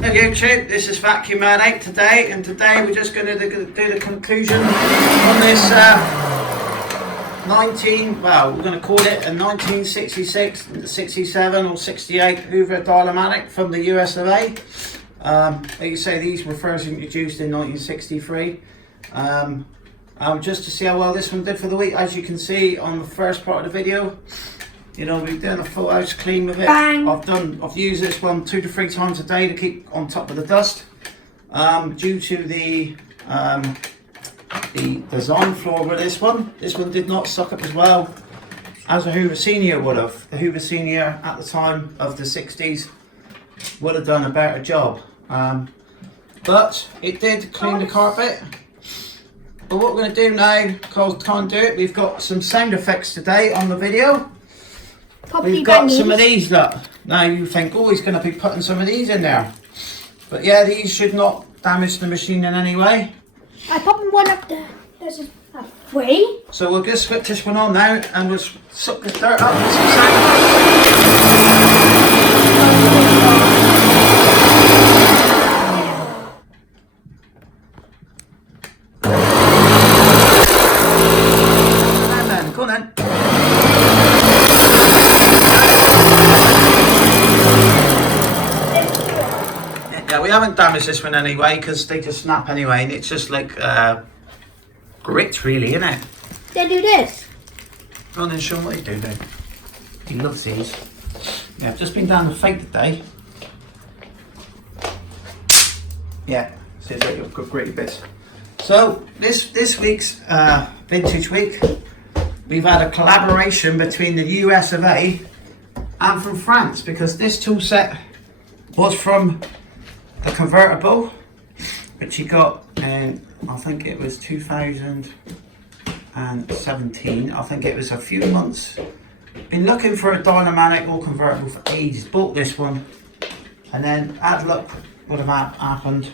Hello YouTube, this is Vacuum Man 8 today, and today we're just going to do the conclusion on this we're going to call it a 1966, 67 or 68 Hoover Dial-a-Matic from the US of A. Like you say, these were first introduced in 1963. Just to see how well this one did for the week. As you can see on the first part of the video, you know, we've done a full house clean with it. Bang. I've used this one 2 to 3 times a day to keep on top of the dust. Due to the design flaw with this one did not suck up as well as a Hoover Senior would have. The Hoover Senior at the time of the 60s would have done a better job. But it did clean the carpet. But what we're going to do now, because can't do it, we've got some sound effects today on the video. We've got some of these, look. Now you think, oh, he's going to be putting some of these in there. But yeah, these should not damage the machine in any way. I popped one up there. This is a 3. So we'll just switch this one on now and we'll suck the dirt up with some sound. Go on then. Yeah, we haven't damaged this one anyway because they just snap anyway, and it's just like grit, really, isn't it? They do this. Go on then, show him what he do then. He loves these. Yeah, I've just been down the fake today. Yeah, see it's like you've got gritty bits. So this week's vintage week, we've had a collaboration between the US of A and from France, because this tool set was from a convertible which he got in, I think it was 2017. I think it was a few months. Been looking for a Dial-a-Matic or convertible for ages. Bought this one, and then had luck would have happened,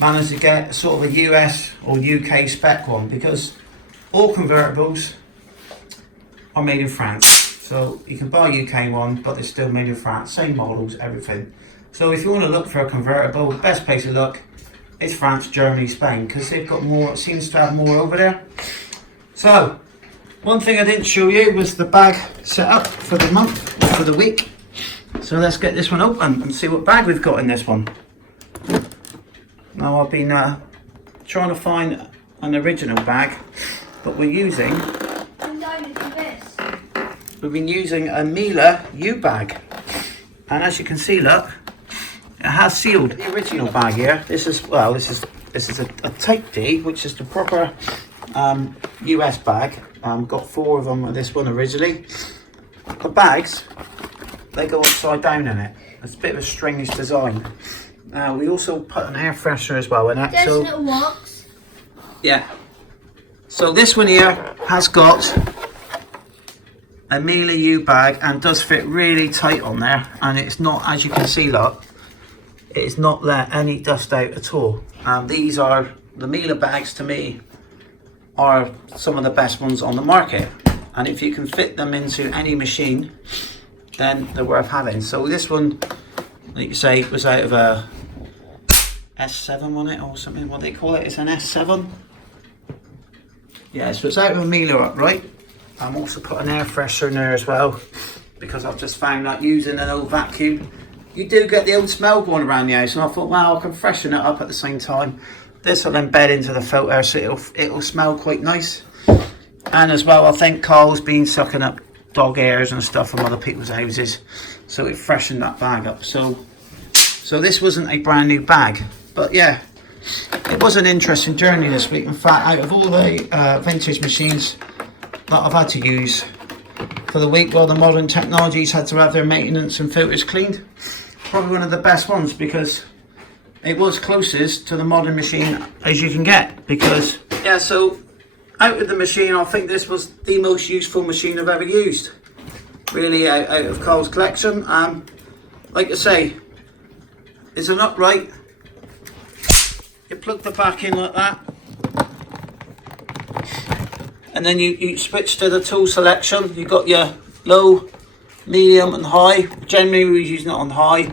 managed to get sort of a US or UK spec one, because all convertibles are made in France. So you can buy a UK one, but they're still made in France, same models, everything. So if you want to look for a convertible, the best place to look is France, Germany, Spain, because they've got more, it seems to have more over there. So one thing I didn't show you was the bag set up for the month, for the week. So let's get this one open and see what bag we've got in this one. Now I've been trying to find an original bag, but we've been using a Miele U bag, and as you can see, look, it has sealed the original bag here. This is a Type D, which is the proper US bag. Got 4 of them with this one originally. The bags, they go upside down in it. It's a bit of a strange design. We also put an air freshener as well in it. There's little box. Yeah. So this one here has got a Miele U bag and does fit really tight on there, and it's not, as you can see, look, it's not let any dust out at all. These are the Miele bags, to me, are some of the best ones on the market, and if you can fit them into any machine, then they're worth having. So this one, like you say, was out of a S7 on it or something. What do they call it? It's an S7. Yeah, so it's out of a Miele upright. I'm also put an air freshener in there as well, because I've just found that using an old vacuum, you do get the old smell going around the house, and I thought, well, I can freshen it up at the same time. This will then bed into the filter, so it'll smell quite nice. And as well, I think Carl's been sucking up dog hairs and stuff from other people's houses, so it freshened that bag up. So this wasn't a brand new bag, but yeah, it was an interesting journey this week. In fact, out of all the vintage machines that I've had to use for the week, while the modern technologies had to have their maintenance and filters cleaned, probably one of the best ones, because it was closest to the modern machine as you can get. Because yeah, so out of the machine, I think this was the most useful machine I've ever used, really, out of Carl's collection. Like I say, it's an upright, you plug the back in like that, and then you switch to the tool selection. You've got your low, medium and high. Generally we're using it on high.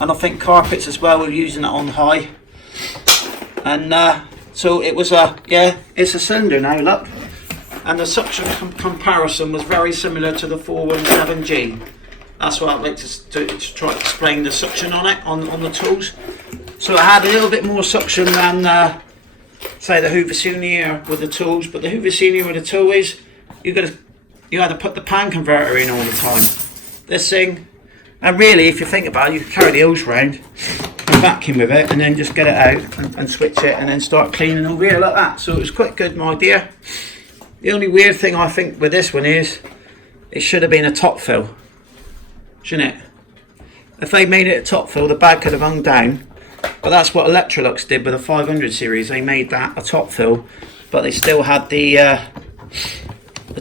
and I think carpets as well. We're using it on high, and so it was it's a cylinder now, look, and the suction comparison was very similar to the 417G. That's what I'd like to try to explain the suction on it on the tools. So it had a little bit more suction than say the Hoover Senior with the tools, but the Hoover Senior with the tool is you had to put the pan converter in all the time. This thing, and really if you think about it, you can carry the hose round and vacuum with it and then just get it out and switch it and then start cleaning over here like that. So it was quite good, my dear. The only weird thing I think with this one is it should have been a top fill, shouldn't it? If they made it a top fill, the bag could have hung down, but that's what Electrolux did with the 500 series. They made that a top fill, but they still had the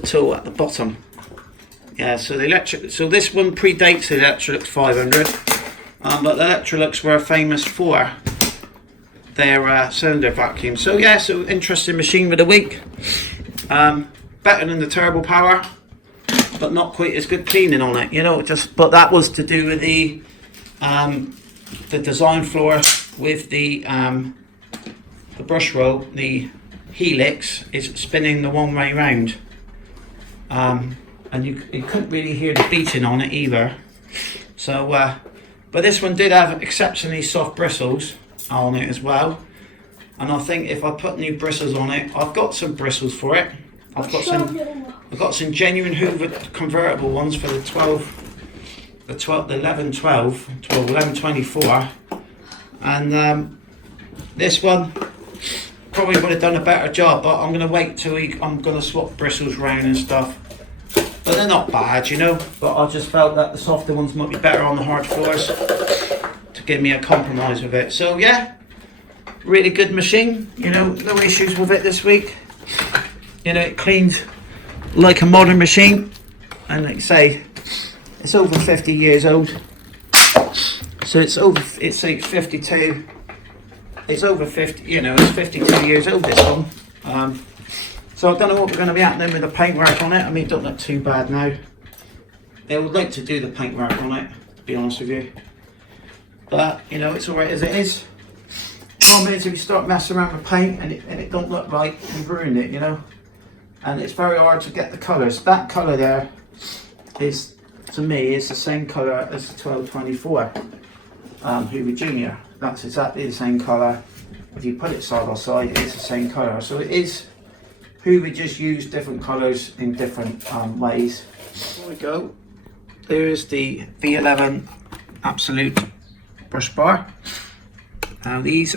tool at the bottom. Yeah, so this one predates the Electrolux 500, but the Electrolux were famous for their cylinder vacuum. So yeah, so interesting machine of the week. Better than the Turbo Power, but not quite as good cleaning on it, you know. But that was to do with the design floor with the brush roll. The helix is spinning the one way round, and you couldn't really hear the beating on it either. So but this one did have exceptionally soft bristles on it as well, and I think if I put new bristles on it, I've got some bristles for it. I've got some genuine Hoover convertible ones for the 11, 24, and this one probably would have done a better job, but I'm going to wait till I'm going to swap bristles round and stuff. But they're not bad, you know, but I just felt that the softer ones might be better on the hard floors to give me a compromise with it. So yeah, really good machine, you know, no issues with it this week. You know, it cleaned like a modern machine, and like I say, it's over 50 years old. So it's like 52. It's over 50, you know, it's 52 years old, this one. So I don't know what we're going to be happening with the paintwork on it. I mean, it don't look too bad now. I would like to do the paintwork on it, to be honest with you. But, you know, it's alright as it is. Problem is, if you start messing around with paint and it don't look right, you've ruined it, you know. And it's very hard to get the colours. That colour there is, to me, is the same colour as the 1224 Hoover Junior. That's exactly the same colour. If you put it side by side, it's the same colour. So it is, Hoover just used different colours in different ways. There we go. There's the V11 Absolute brush bar. Now these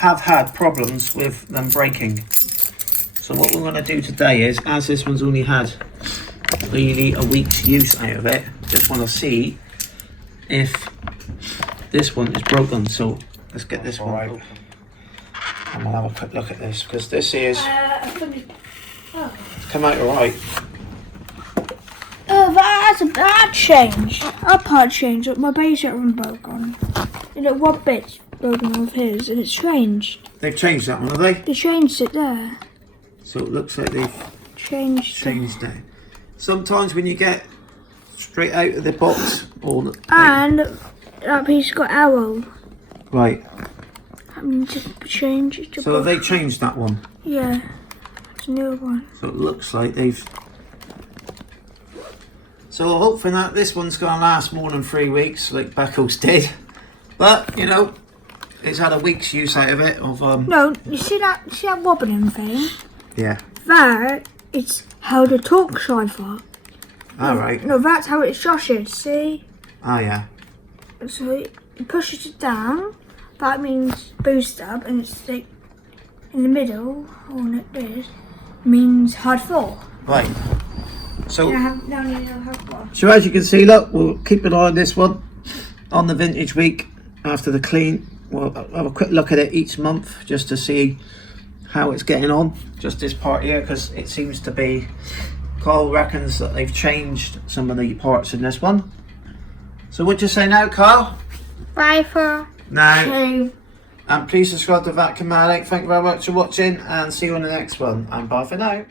have had problems with them breaking. So what we're going to do today is, as this one's only had really a week's use out of it, just want to see if this one is broken. So let's get this one open. And we'll have a quick look at this, because this is come out alright. That's a bad change. A part change, but my base run broke on. You know, one bit's broken off his, and it's changed. They've changed that one, have they? They changed it there. So it looks like they've Changed it. Sometimes when you get straight out of the box, and that piece got arrow. Right. That means to change it to So have they changed that one? Yeah. It's a new one. So it looks like they've... So hopefully that this one's going to last more than 3 weeks, like Beckles did. But, you know, it's had a week's use out of it. No, you see that wobbling thing? Yeah. That, it's how the torque side for. Alright. No, that's how it shoshes, see? Oh yeah. So it pushes it down. That means boost up, and it's like in the middle, or like this, means hard floor. Right. So, now you know how far. So as you can see, look, we'll keep an eye on this one on the vintage week after the clean. We'll have a quick look at it each month just to see how it's getting on. Just this part here, because it seems to be, Carl reckons that they've changed some of the parts in this one. So what do you say now, Carl? Bye for now. And please subscribe to Vacuum-Matic. Thank you very much for watching, and see you on the next one. And bye for now.